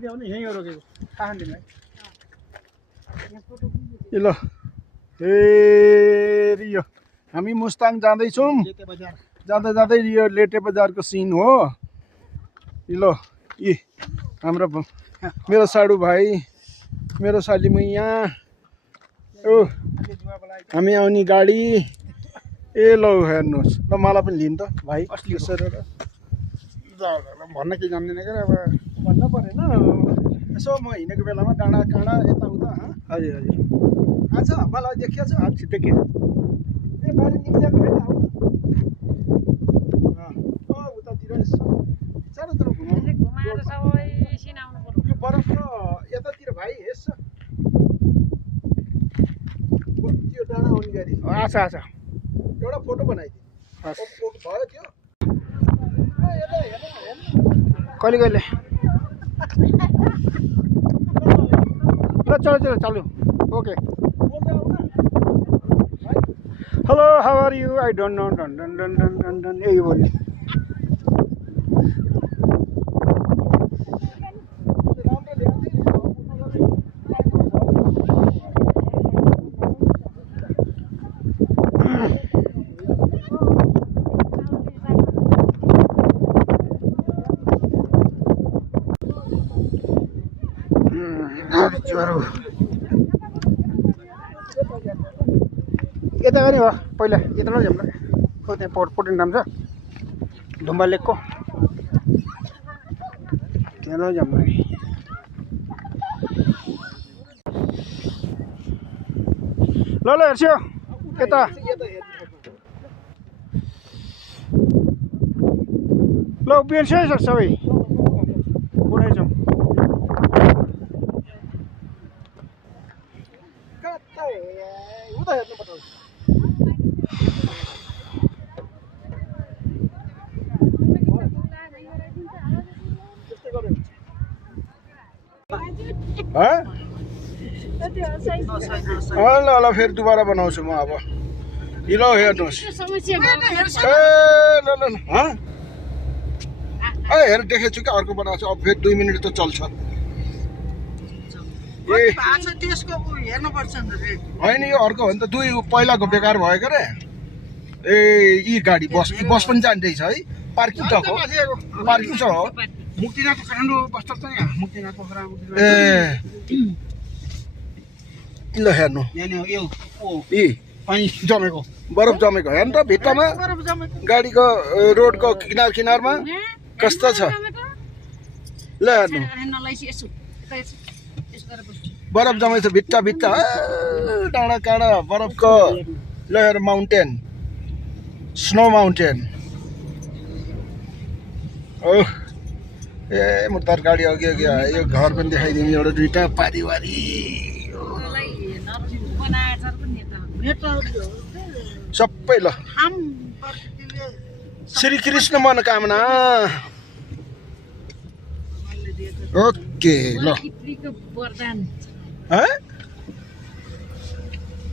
ल फेरि यो हामी मुस्ताङ जाँदैछौँ जाँदा जाँदै यो लेटे बजारको सिन हो ल यी हाम्रो मेरो साडु भाइ मेरो साली मैया ओ हामी आउने गाडी ए ल हेर्नुहोस् ल मलाई पनि लिनु त भाइ भन्न के जान्दैन क्या अब भन्नु परेन यसो म हिँडेको बेलामा डाँडा काँडा यताउता हजुर हजुर आज मलाई देखिया छ देखियो ए बारी निक्लिएको होइन उतातिर यसो चारोतिर घुमाएर सबै सिनाउनु पर्यो यो बरफ र यतातिर भाइ यसो त्यो डाँडा आउने गरी आछा आछा एउटा फोटो बनाइदिनु भयो त्यो कहिले कहिले ल चलो चलो चालू okay hello how are you I don't know done done done done done done यही बोल्ने यता पनि हो पहिला यता नजाऊँ ल हो त्यहाँ पोर्टिङ नाम छ ढुम्बा लेकको त्यहाँ नजाऊँ ल ल हेर्छु यता ल उभिन्छ सबै बुढाइ जाउँ उता हेर्नु पर्छ ल ल फेरि दुबारा बनाउँछु म अब ल हेर्नुहोस् ए ल ल हेर देखेछु क्या अर्को बनाउँछु अब फेरि 2 मिनट त चल्छ होइन यो अर्को हो नि त दुई पहिलाको बेकार भयो के रे ए यी गाडी बस पनि जाँदैछ है पार्किङ छ हो पार्किङ छ हो मुक्तिनाथको काठमाडौँ बस स्टप छ नि मुक्तिनाथको ए ल हेर्नु यी पानी जमेको बरफ जमेको हेर्नु त भित्तामा गाडीको रोडको किनार किनारमा कस्तो छ ल हेर्नु बरफ जमेको छ भित्ता भित्ता डाँडा काँडा बरफको ल हेर माउन्टेन स्नो माउन्टेन ओह ए म तर गाडी अघि अघि यो घर पनि देखाइदिउँ एउटा दुईटा पारिवारी सबै ल श्री कृष्ण मनोकामना ओके ल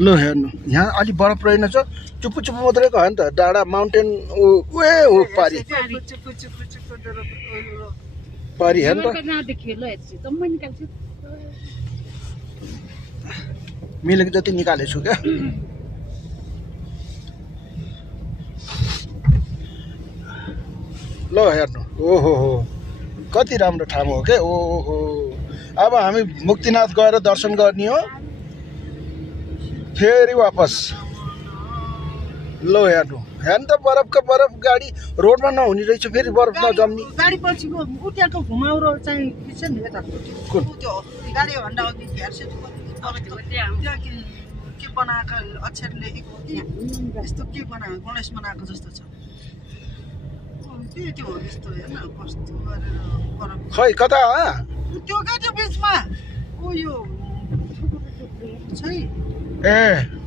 ल हेर्नु यहाँ अलि बरफ रहेनछ चुप्पु चुप्पु मात्रै गयो नि त डाँडा माउन्टेन ऊ पारी पारी हेर्नु त मिलेको जति निकालेछु क्या ल हेर्नु ओहो हो कति राम्रो ठाउँ हो क्या ओहो अब हामी मुक्तिनाथ गएर दर्शन गर्ने हो फेरि वापस ल हेर्नु हेर्नु त बरफको बरफ गाडी रोडमा नहुने रहेछ फेरि बरफ नजम्ने गाडी पछिको उतिरको घुमाउरो चाहिँ के नि यता कुन त्यो गाडी भन्दा अघि हेर्छु के बनाएको अक्षर लेखेको यस्तो के बनाएको गणेश बनाएको जस्तो छ त्यो हो यस्तो हेर्न कस्तो गरेर बरफ खै कता त्यो के त्यो बिचमा ओ यो छै ए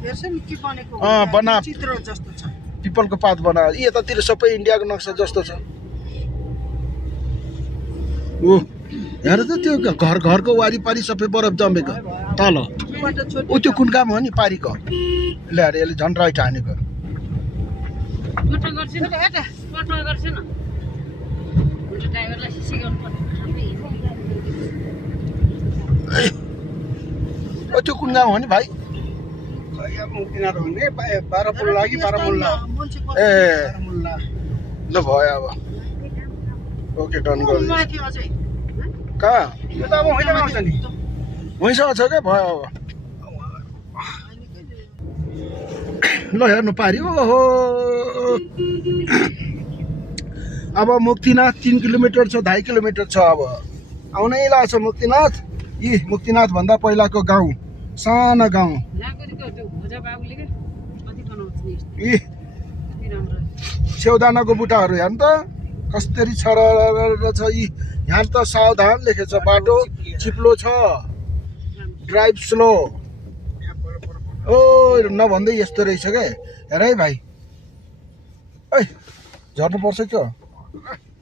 हेर्छ नि के बनेको बना चित्र जस्तो छ पिपलको पात बना यतातिर सबै इन्डियाको नक्सा जस्तो छ ओ हेर त त्यो घरको वारिपारि सबै बरफ जमेको तल ऊ त्यो कुन काम हो नि पारीको ल्याएर यसले झन् राइट हानेको त्यो कुन गाउँ हो नि भाइ खै अब मुक्तिनाथ हो भने 12 पुल लागि 12 मुल्ला ए मुल्ला ल भयो अब ओके डन गर्नु माथि अझै कहाँ यो त अब होइन आउँछ नि भइसकेको छ क्या भयो अब ल हेर्नु पारि ओहो अब मुक्तिनाथ 3 किलोमिटर छ 2.5 किलोमिटर छ अब आउनै लाग्छ मुक्तिनाथ यी मुक्तिनाथ भन्दा पहिलाको गाउँ सानो गाउँ यहाँको त्यो भोजा बाबुले के कति बनाउँछ नि यी कति राम्रो स्याउदानाको बुट्टाहरू हेर्नु त कसरी छ छ यी यहाँ त सावधान लेखेको छ बाटो चिप्लो छ ड्राइभ स्लो ओ नभन्दै यस्तो रहेछ क्या हेर है भाइ ऐ झर्नु पर्छ क्या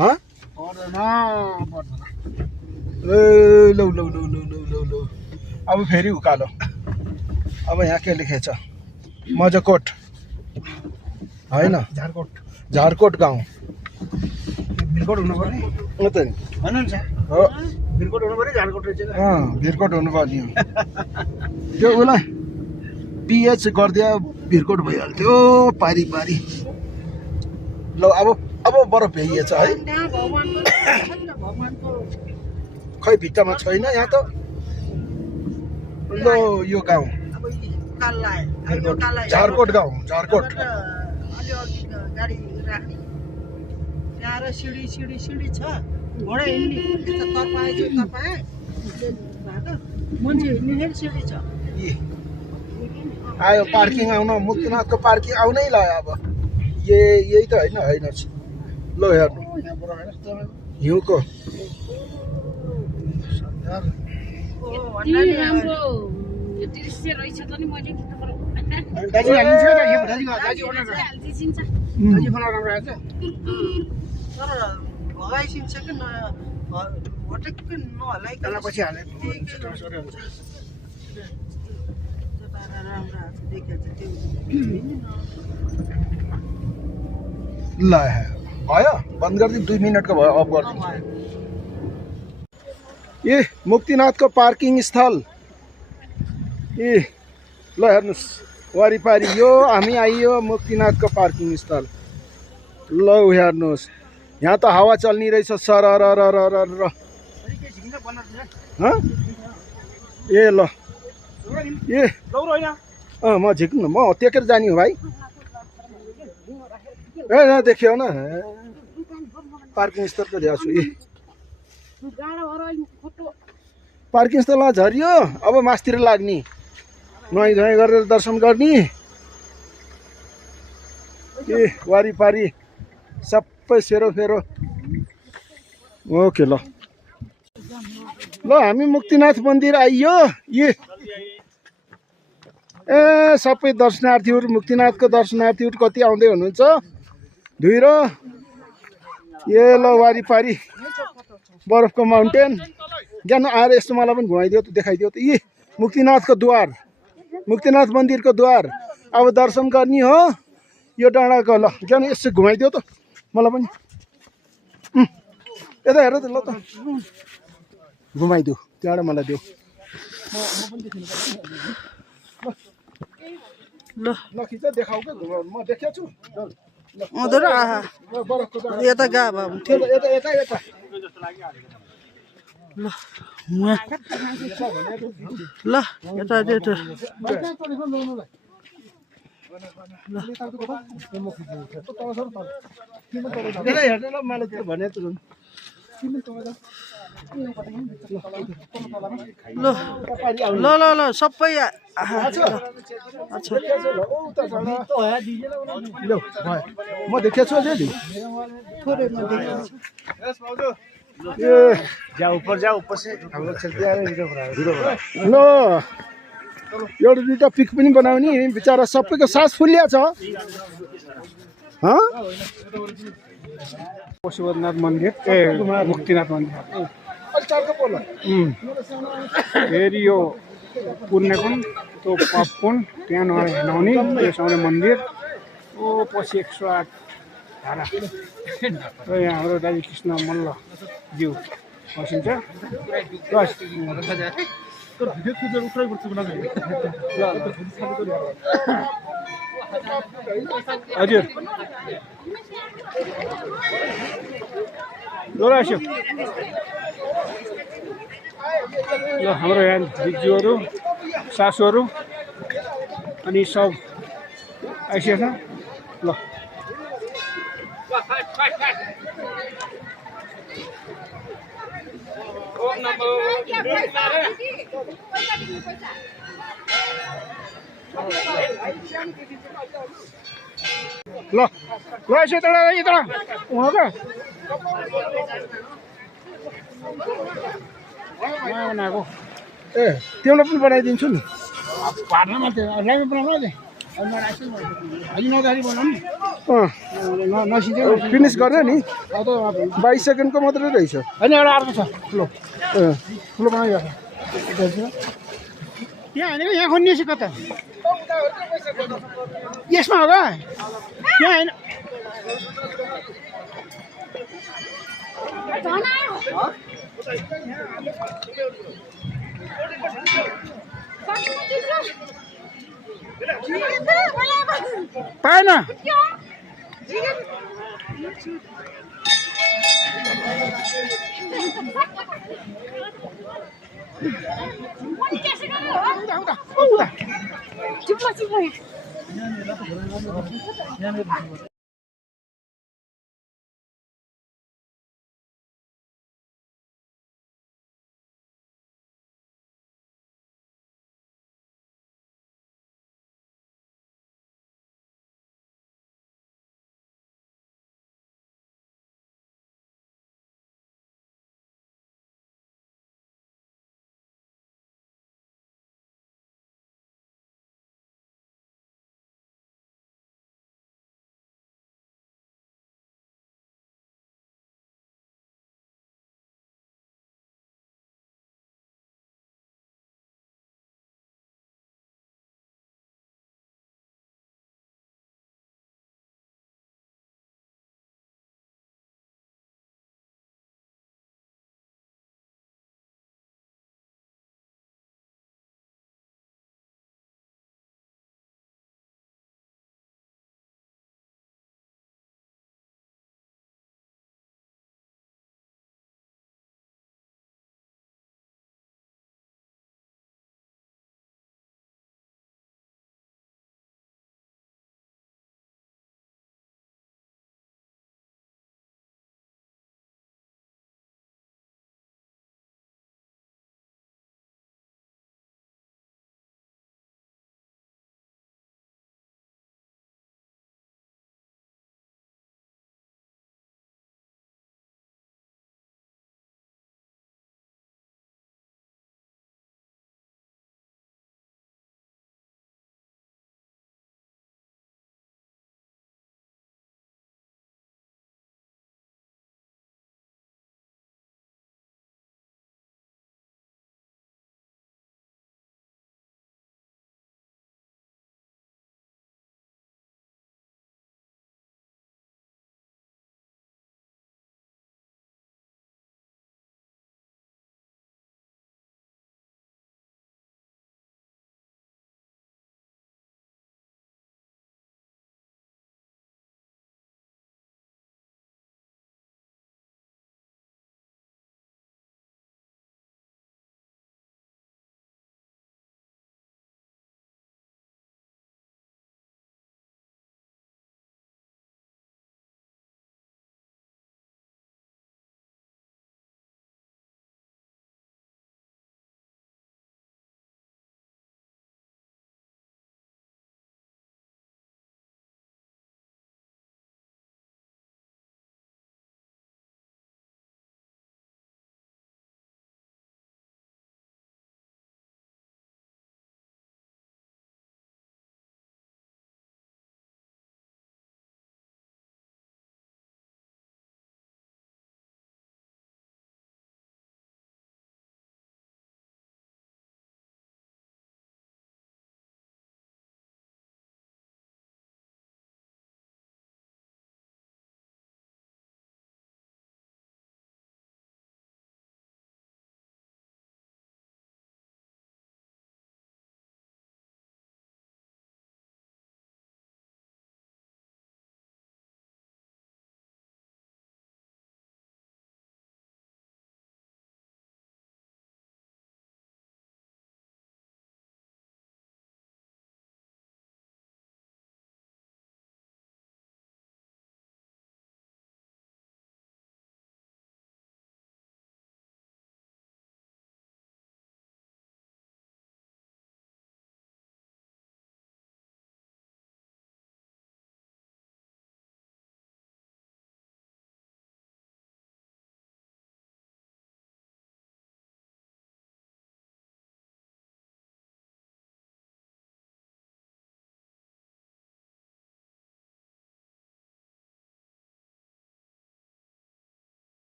हँ ए लौ लौ लौ लौ लौ लौ लौ अब फेरि उकालो अब यहाँ के लेखेको छ मजकोट होइन झारकोट गाउँ भिरकोट हुनु पर्ने हो त नि भन्नुहुन्छ हो भिरकोट हुनु पर्यो झारकोट रहेछ भिरकोट हुनुपर्ने हो त्यो उसलाई पिएच गरिदियो भिरकोट भइहाल्थ्यो पारी पारी ल अब बरफ भ्याइएछ है त्यहाँ भगवानको छैन भगवानको खै भित्तामा छैन यहाँ त ल यो गाउँ अब काललाई हाम्रो काललाई झारकोट गाउँ झारकोट अलि अघि गाडी राख्ने त्यहाँ र सिडी सिडी सिडी छ घोडा हिँड्ने यता तपाईँ चाहिँ तपाईँ मान्छे हिँड्ने सिडी छ यी आयो पार्किङ आउन मुक्तिनाथको पार्किङ आउनै लाग्यो अब यही त होइन होइन ल हेर्नु हिउँको यति राम्रो दृश्य रहेछ त नि मैले किन गरौँ दाजु हालिन्छ दाजु हालिदिन्छ दाजु फोन राम्रो आएछ तर भगाइसिन्छ कि भटक्कै नहलाइकन पछि हाले राम्रो आएको देखेको छ त्यो ल भयो बन्द गरिदिनु 2 मिनटको भयो अफ गरिदिनु ए मुक्तिनाथको पार्किङ स्थल ए ल हेर्नुहोस् वारिपारि यो हामी आइयो मुक्तिनाथको पार्किङ स्थल ल हेर्नुहोस् यहाँ त हावा चल्ने रहेछ सरर ए ल ए म झिक्नु न म टेकेर जाने हो भाइ ए देखियो न पार्किङ स्थलको ल्याएको छु ए पार्किङ स्थलमा झरियो अब मासतिर लाग्ने नुहाइ धुवाइ गरेर दर्शन गर्ने ए वारिपारि सबै सेरोफेरो ओके ल हामी मुक्तिनाथ मन्दिर आइयो ए सबै दर्शनार्थीहरू मुक्तिनाथको दर्शनार्थीहरू कति आउँदै हुनुहुन्छ धुइरो ए ल वारिपारि बरफको माउन्टेन ज्ञान आएर यस्तो मलाई पनि घुमाइदियो त देखाइदियो त यी मुक्तिनाथको द्वार मुक्तिनाथ मन्दिरको द्वार अब दर्शन गर्ने हो यो डाँडाको ल ज्ञान यसो घुमाइदियो त मलाई पनि यता हेर त ल त घुमाइदियो त्यहाँबाट मलाई दियो ल ल खिच देखाऊ क्या घुमाउनु म देखेको छु आउँदो र आहा यता गा अब यता यता यता ल ल यता यता हेर्नु ल मलाई त्यो भने त ल ल ल ल सबै म देखेको छु अलिअलि ल एउटा दुईवटा पिक पनि बनाउने बिचरा सबैको सास फुलिया छ पशुपतिनाथ मन्दिर मुक्तिनाथ मन्दिर फेरि यो पुण्यकुन त्यो पपकुन त्यहाँ नुहाउने नुहाउने मन्दिर ओ पछि 108 धारा र यहाँ हाम्रो दाजु कृष्ण मल्ल ज्यू बसिन्छ हजुर ल आइसक्यो ल हाम्रो यहाँ दिजूहरू सासूहरू अनि सब आइसकेको छ ल ल ल आइसक्यो त यता उहाँको बनाएको ए तिमीलाई पनि बनाइदिन्छु नि पार्न मात्रै लाइभ बनाउनु नि अलि नजारी बनाउनु नि नसिधै फिनिस गर्ने नि अब 22 सेकेन्डको मात्रै रहेछ होइन एउटा अर्को छ ठुलो अँ, ठुलो बनाइरहेको यहाँ होइन यहाँ खोज्ने कता यसमा हो क्या यहाँ होइन पाएन चुप्प चुप्प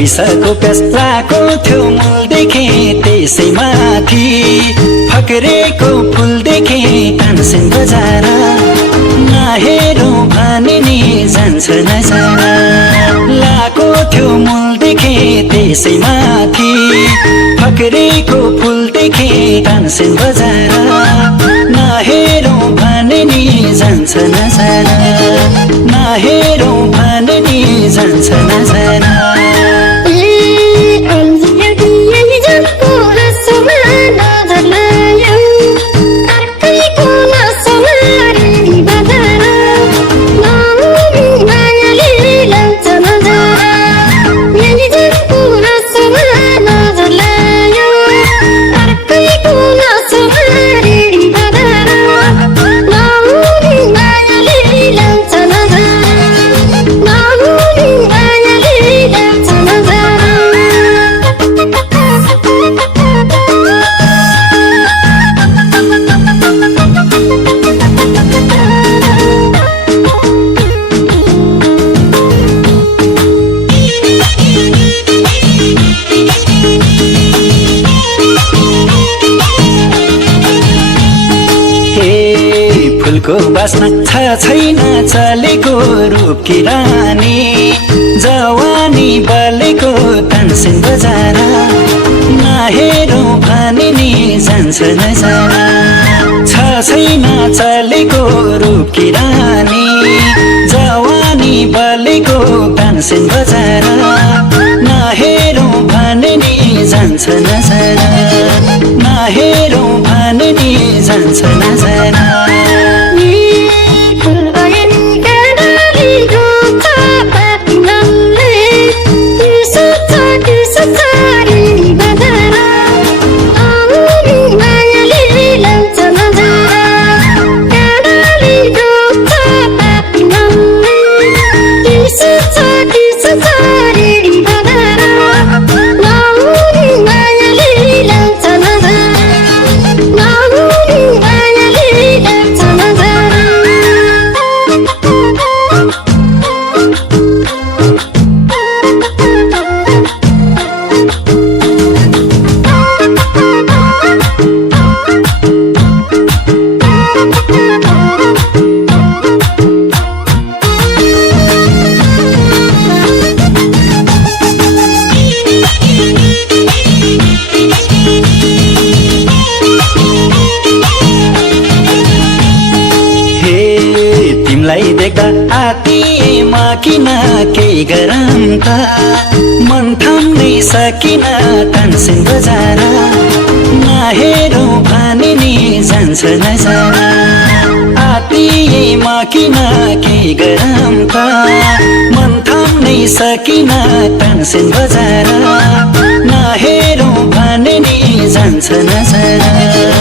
पैसाको प्यास लाको थियो मूल देखे त्यसैमाथि फक्रेको फुल देखे तानसेन बजार नहेरौँ भने नि जान्छ नजारा लाको थियो मूल देखे त्यसैमाथि फक्रेको फुल देखे तानसेन बजार नहेरौँ भने नि जान्छ नजारा नहेरौँ भने नि जान्छ नजारा फुलको बास्ना छ छैन चलेको रूपकी रानी जवानी बलेको तानसेन बजार नहेरौँ भने नि जान्छ नजारा छ छैन चलेको रूपकी रानी जवानी बलेको तानसेन बजार नहेरौँ भने नि जान्छ नजारा नहेरौँ भने नि जान्छ नजारा तिमीलाई देख्दा आतिमा किन केही गरम त मन थाम्नै सकिन तानसेन बजार नहेरौँ भने नि जान्छ नजारा आतिमा किन केही गरम त मन थाम्नै सकिन तानसेन बजार नहेरौँ भने नि जान्छ नजारा